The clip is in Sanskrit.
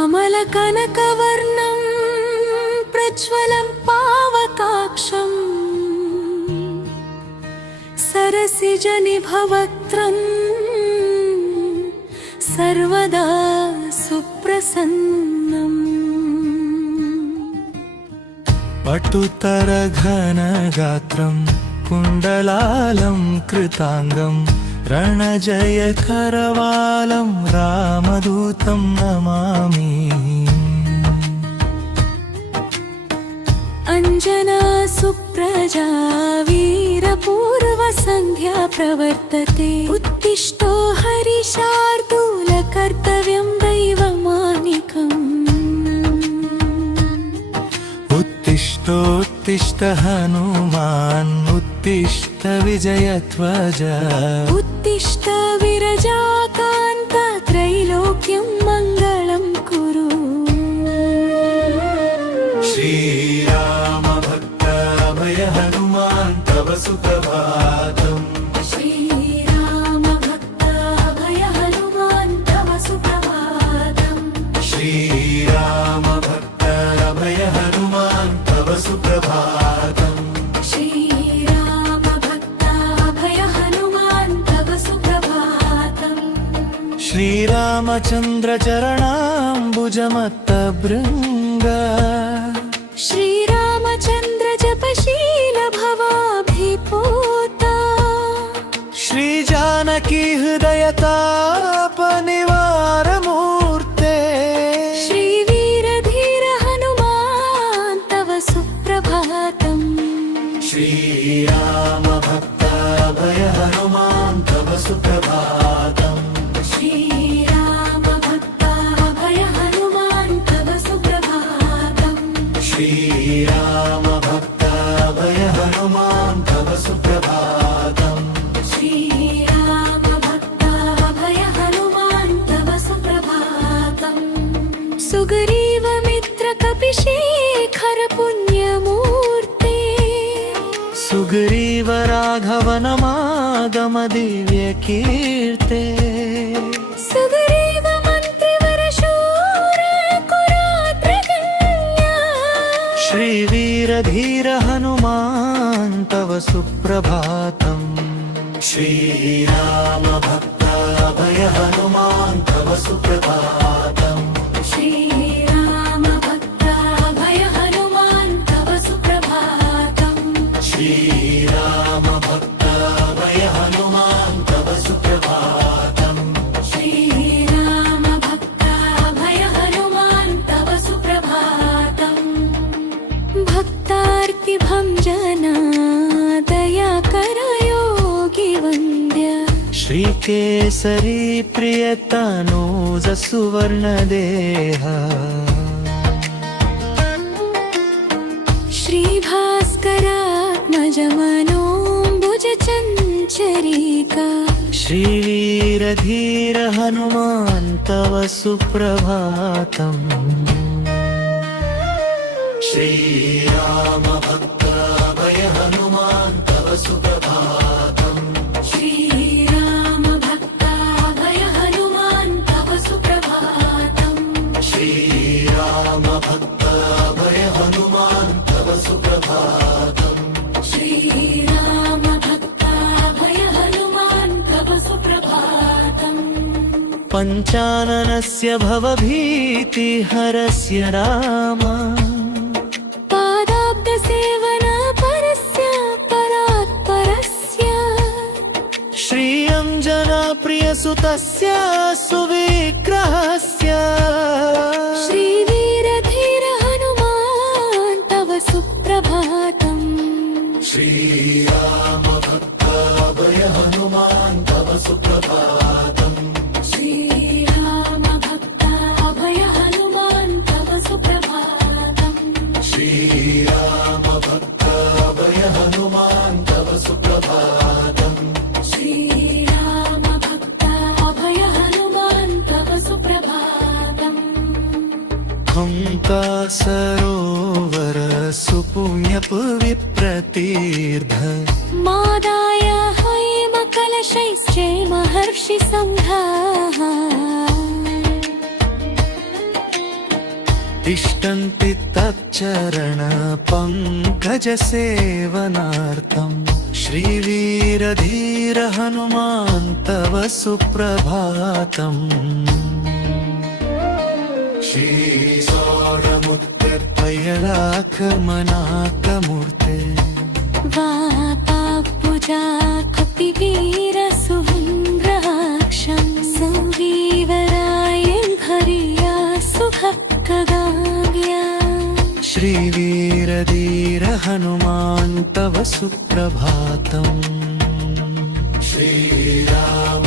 अमलकनकवर्णं प्रज्वलं पावकाक्षम् सरसिजनिभवक्त्रं सर्वदा सुप्रसन्नम् पटुतरघनगात्रं कुण्डलालं कृताङ्गं रणजयकरवालं रामदूतं नमामि। अञ्जना सुप्रजा वीरपूर्वसन्ध्या प्रवर्तते उत्तिष्ठो हरिशार्दूलकर्तव्यं दैवमानिकम्। उत्तिष्ठ हनुमान् उत्तिष्ठ विजयध्वज उत्तिष्ठ विरजाकान्त त्रैलोक्यं मङ्गलं कुरु। श्रीराम भक्त अभय हनुमान् तव सुप्रभातम्। श्रीराम भक्त अभय हनुमान् तव सुप्रभातम्। श्रीराम भक्त अभय हनुमान् तव सुप्रभातम्। श्रीराम भक्त अभय हनुमान् तव सुप्रभातम्। श्रीरामचन्द्र चरणाम्बुजमत्तभृङ्ग श्रीरामचन्द्र जपशील भवाभिपूता। श्रीजानकी हृदयतापनिवारमूर्ते श्रीवीरधीर हनुमान् तव सुप्रभातम्। श्रीराम भक्त अभय हनुमान् तव सुप्रभातम्। श्रीराम भक्त अभय हनुमान् तव सुप्रभातम्। श्रीराम भक्त अभय हनुमान् तव सुप्रभातम्। श्रीराम भक्त अभय हनुमान् तव सुप्रभातम्। सुग्रीव मित्र कपिशेखर पुण्यमूर्ते सुग्रीव राघव नमागम दिव्यकीर्ते सुग्रीव मन्त्रिवर शूर कुरात्रगण्य श्रीवीरधीर हनुमान् तव सुप्रभातम्। श्रीराम भक्त अभय हनुमान् तव सुप्रभातम्। श्रीराम भक्त अभय हनुमान् तव सुप्रभातम्। श्रीराम भक्त अभय हनुमान् तव सुप्रभातम्। श्रीराम भक्त अभय हनुमान् तव सुप्रभातम्। भक्तार्तिभञ्जना दयाकर योगी वन्द्य श्रीकेसरी प्रियतनूज सुवर्णदेह श्रीभास्करात्मजमनोऽम्बुज चञ्चरीका श्रीवीरधीर हनुमान् तव सुप्रभातम्। श्रीराम भक्त अभय हनुमान् तव सुप्रभातम्। श्रीराम भक्त अभय हनुमान् तव सुप्रभातम्। श्रीराम भक्त अभय हनुमान् तव सुप्रभातम्। श्रीराम भक्त अभय हनुमान् तव सुप्रभातम्। पञ्चाननस्य भवभीतिहरस्य राम पादाब्जसेवना परस्य परात्परस्य श्रीअञ्जना प्रियसुतस्य सुविग्रहस्य श्रीवीरधीर हनुमान् तव सुप्रभातम्। श्रीराम भक्त अभय हनुमान् तव सुप्रभातम्। श्रीराम भक्त अभय हनुमान् तव सुप्रभातम्। श्रीराम भक्त अभय हनुमान् तव सुप्रभातम्। श्रीराम भक्त अभय हनुमान् तव सुप्रभातम्। हंका सरोवर सुपुण्यपविप्रतीर्थ मादाय हैमकलशैश्चैर्महर्षिसङ्घाः तिष्ठन्ति तच्चरण पङ्कजसेवनार्थम् श्रीवीरधीर हनुमान् तव सुप्रभातम् श्रीसारमुत्तर्पयलाकमनाकमूर्ते वापापूजा कपिवीर सुहन्द्राक्षं सुवीवरायं हरिया सुभक्कगाम्या श्रीवीरधीर हनुमान् तव सुप्रभातम् श्रीराम